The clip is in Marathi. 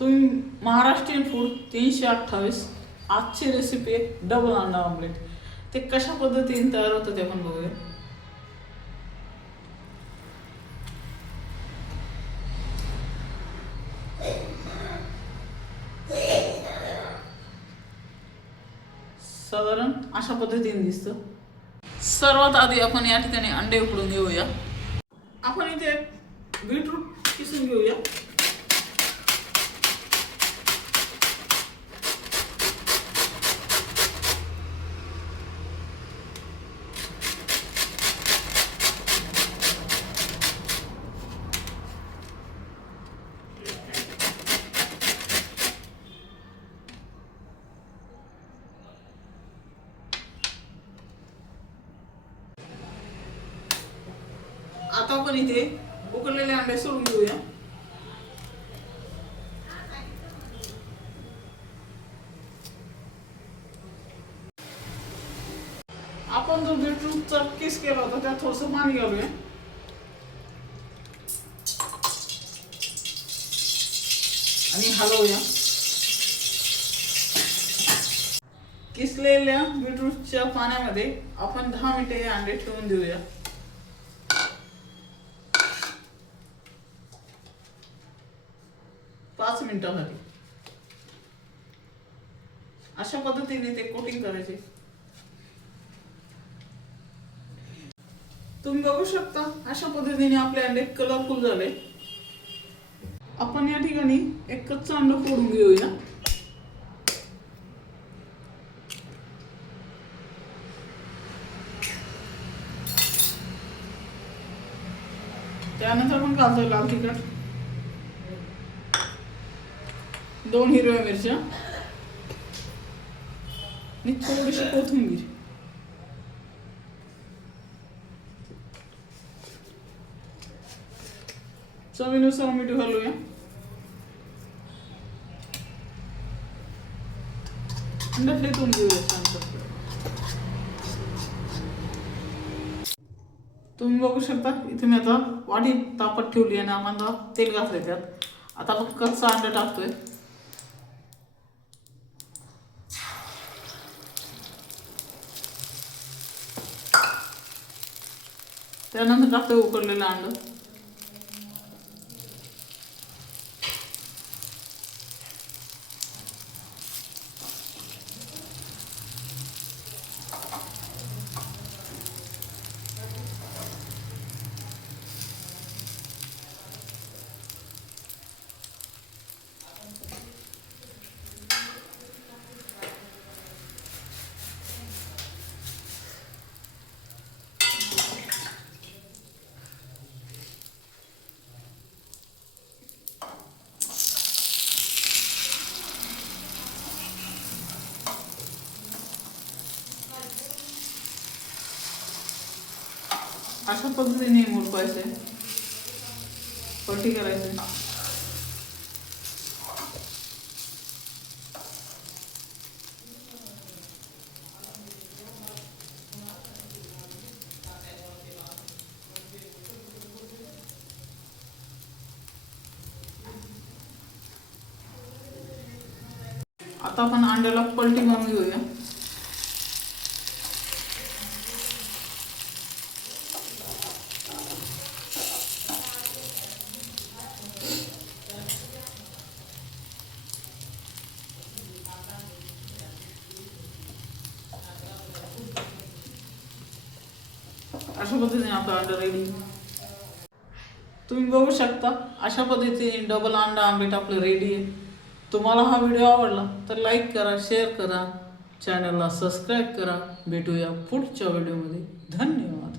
तुम्ही महाराष्ट्रीयन फूड 328 आजची रेसिपी आहे डबल अंडा ऑमलेट. ते कशा पद्धतीने तयार होतं ते आपण बघूया. साधारण अशा पद्धतीने दिसतं. सर्वात आधी आपण या ठिकाणी अंडे उकडून घेऊया. आपण इथे बीटरूट किसून घेऊया. आता आपण इथे उकडलेले अंडे सोडून घेऊया. आपण जो बीटरूटचा किस केला होता त्यात थोडंसं पाणी घालूया आणि हलवूया. किसलेल्या बीटरूटच्या पाण्यामध्ये आपण 10 मिनिटे हे अंडे ठेवून देऊया. पाच मिनिटांसाठी अशा पद्धतीने ते कोटिंग करायचे. तुम्ही बघू शकता अशा पद्धतीने आपले अंडे कलरफुल झाले. आपण या ठिकाणी एक कच्चा अंड फोडून घेऊया. त्यानंतर आपण घालतोय लाल तिखट, 2 हिरव्या मिरच्या आणि थोडीशी कोथिंबीर. चवीनुसार मीठ घालूया. अंडा फेटून घेऊया छान. तुम्ही बघू शकता इथे मी आता वाटी तापत ठेवली आणि आम्हाला तेल घातले त्यात. आता आपण कच्चा अंडा टाकतोय. त्यानंतर टाकतोय उकडलेलं अंड. अशा पद्धतीने मुरपायचे, पलटी करायचे. आता आपण अंड्याला पलटी करून घेऊया. अशा पद्धतीने आपला अंडा रेडी. तुम्ही बघू शकता अशा पद्धतीने डबल अंडा आमलेट आपलं रेडी आहे. तुम्हाला हा व्हिडिओ आवडला तर लाईक करा, शेअर करा, चॅनलला सबस्क्राईब करा. भेटूया पुढच्या व्हिडिओमध्ये. धन्यवाद.